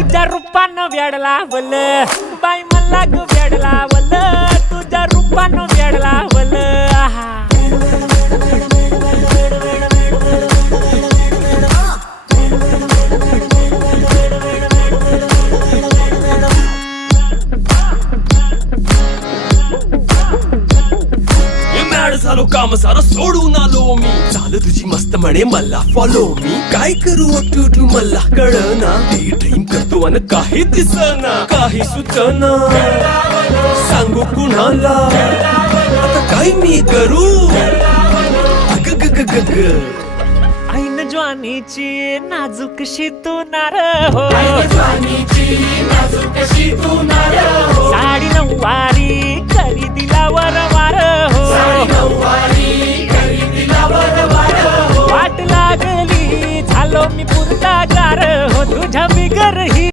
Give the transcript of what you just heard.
तुझ्या रूपानं वेड लावल बाई मला ग वेड लावल तुझ्या रूपानं वेड लावल झालो काम सारं सोडून आलो मी चाल तुझी मस्त म्हणे मला फॉलो मी काय करू टू मला कळना ड्रीम करतो आणि काही दिसना काही सुचना सांगू कुणाला आता काय मी करू ऐन ज्वानीची नाजूकशी तू नार हो साडी नऊवारी करी दिला वरवार हो वाट लागली झालो मी पुरता गार हो तुझ्या बिगर ही